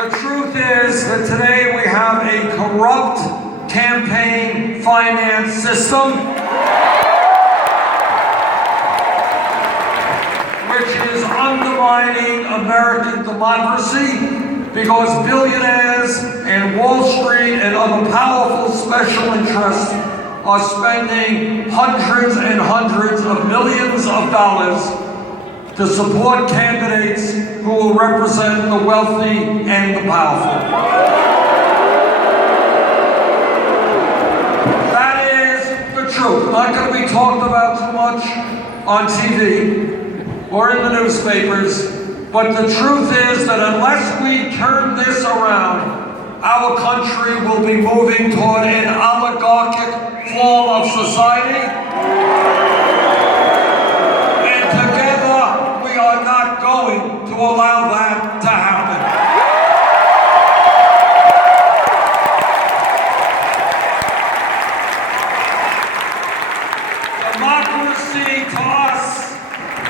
The truth is that today we have a corrupt campaign finance system which is undermining American democracy because billionaires and Wall Street and other powerful special interests are spending hundreds and hundreds of millions of dollars to support candidates who will represent the wealthy and the powerful. That is the truth. Not going to be talked about too much on TV or in the newspapers, but the truth is that unless we turn this around, our country will be moving toward an oligarchic form of society. And together, we are not going to allow that to happen. Democracy to us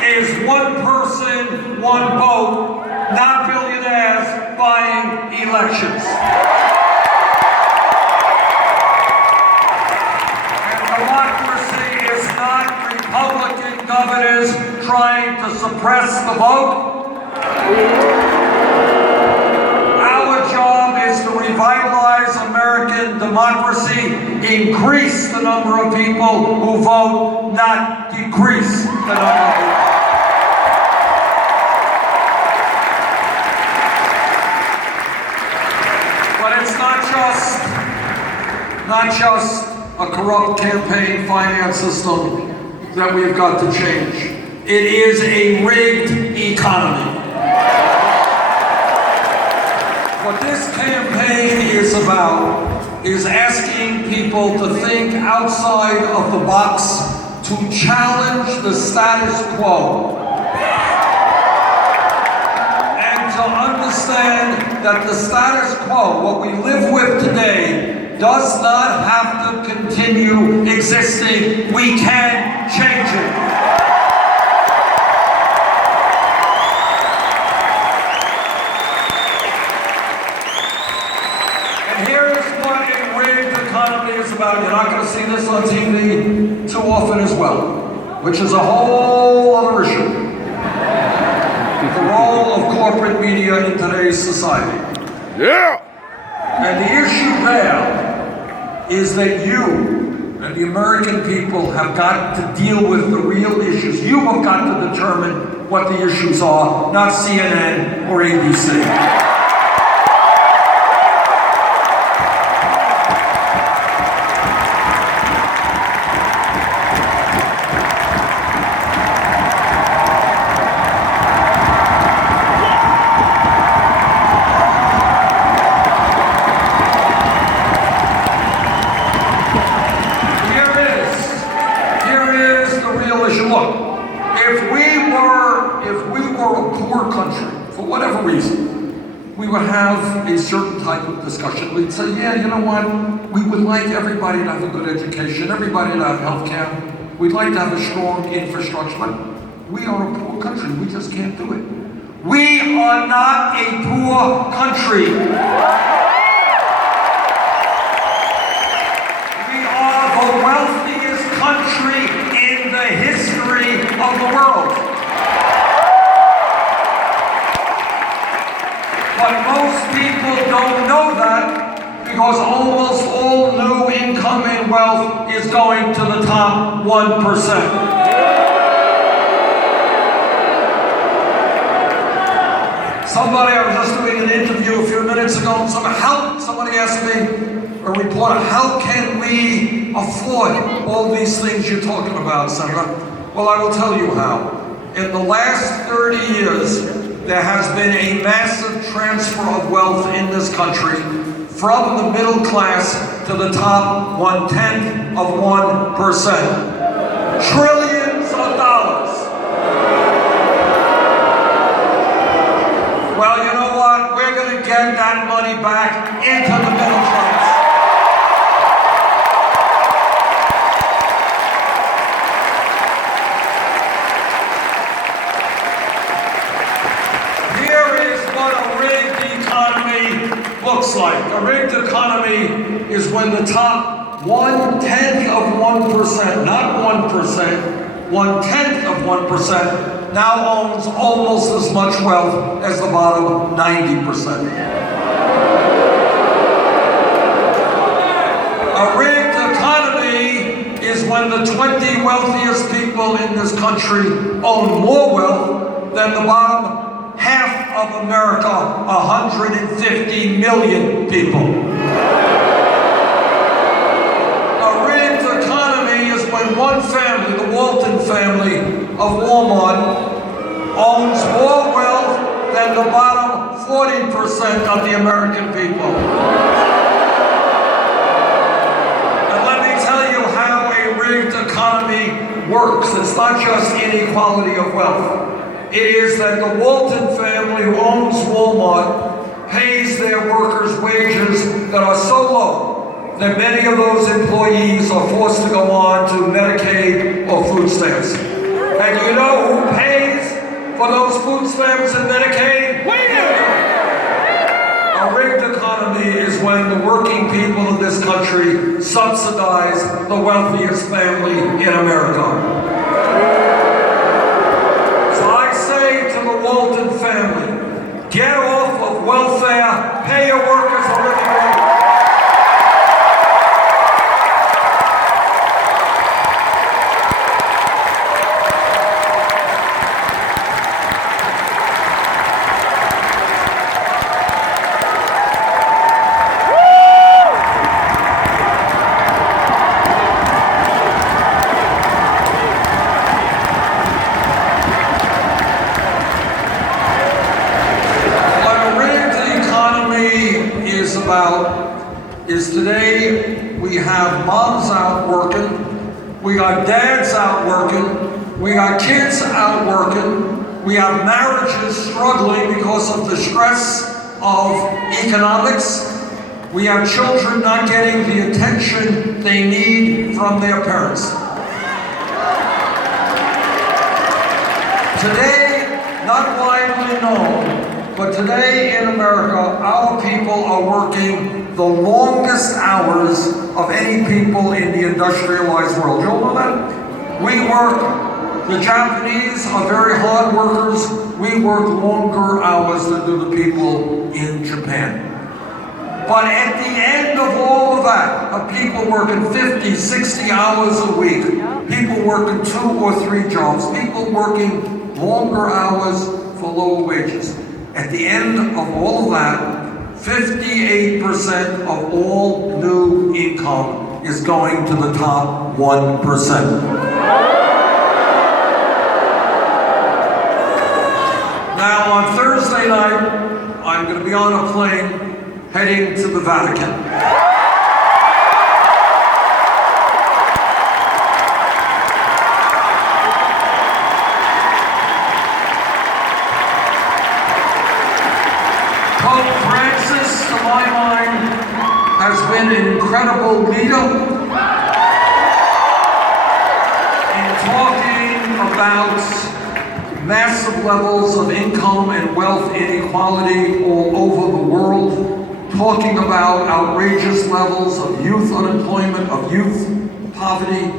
is one person, one vote, not billionaires buying elections. And democracy is not Republican governors trying to suppress the vote. Our job is to revitalize American democracy, increase the number of people who vote, not decrease the number of people. But it's not just a corrupt campaign finance system that we've got to change. It is a rigged economy. What this campaign is about is asking people to think outside of the box, to challenge the status quo, and to understand that the status quo, what we live with today, does not have to continue existing. We can change it. And here is what a rigged economy is about. You're not going to see this on TV too often as well, which is a whole other issue. The role of corporate media in today's society. Yeah! And the issue there is that you and the American people have got to deal with the real issues. You have got to determine what the issues are, not CNN or ABC. Look, if we were a poor country, for whatever reason, we would have a certain type of discussion. We'd say, yeah, you know what? We would like everybody to have a good education, everybody to have health care. We'd like to have a strong infrastructure, but we are a poor country. We just can't do it. We are not a poor country. We are the wealthiest country in the history of the world. But most people don't know that because almost all new income and wealth is going to the top 1%. Somebody, I was just doing an interview a few minutes ago, somebody asked me, a reporter, how can we afford all these things you're talking about, Senator? Well, I will tell you how. In the last 30 years, there has been a massive transfer of wealth in this country from the middle class to the top 1/10 of 1%. Trillions of dollars. Well, you know what? We're going to get that money back into the middle class. Here is what a rigged economy looks like. A rigged economy is when the top 1/10 of 1%, not 1%, 1/10 of 1% now owns almost as much wealth as the bottom 90%. A rigged economy is when the 20 wealthiest people in this country own more wealth than the bottom half of America, 150 million people. A rigged economy is when one family, the Walton family of Walmart, owns more wealth than the bottom 40% of the American people. And let me tell you how a rigged economy works. It's not just inequality of wealth. It is that the Walton family who owns Walmart pays their workers wages that are so low that many of those employees are forced to go on to Medicaid or food stamps. And do you know who pays for those food stamps and Medicaid? A rigged economy is when the working people of this country subsidize the wealthiest family in America. Walton family, get off of welfare, pay your workers a living wage. Is today we have moms out working, we got dads out working, we got kids out working, we have marriages struggling because of the stress of economics, we have children not getting the attention they need from their parents. Today, not widely known, but today in America, our people are working the longest hours of any people in the industrialized world. You all know that? We work, the Japanese are very hard workers. We work longer hours than do the people in Japan. But at the end of all of that, of people working 50, 60 hours a week, people working 2 or 3 jobs, people working longer hours for lower wages. At the end of all of that, 58% of all new income is going to the top 1%. Now on Thursday night, I'm going to be on a plane heading to the Vatican. Pope Francis, to my mind, has been an incredible leader in talking about massive levels of income and wealth inequality all over the world, talking about outrageous levels of youth unemployment, of youth poverty,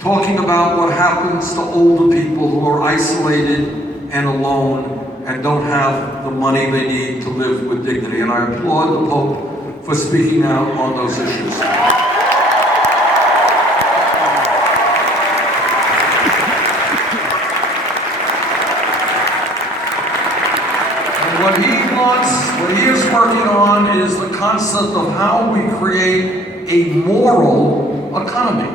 talking about what happens to older people who are isolated and alone and don't have the money they need to live with dignity. And I applaud the Pope for speaking out on those issues. And what he is working on is the concept of how we create a moral economy.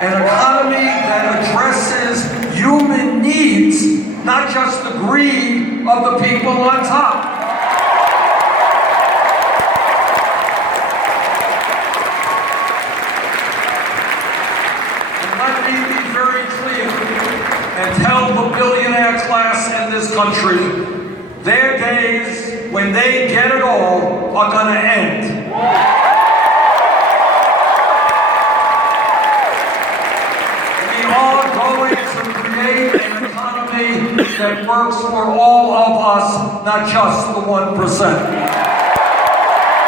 An economy that addresses human needs, not just the greed of the people on top. And let me be very clear and tell the billionaire class in this country, their days when they get it all are going to end. We are going to create an economy that works for all of us, not just the 1%.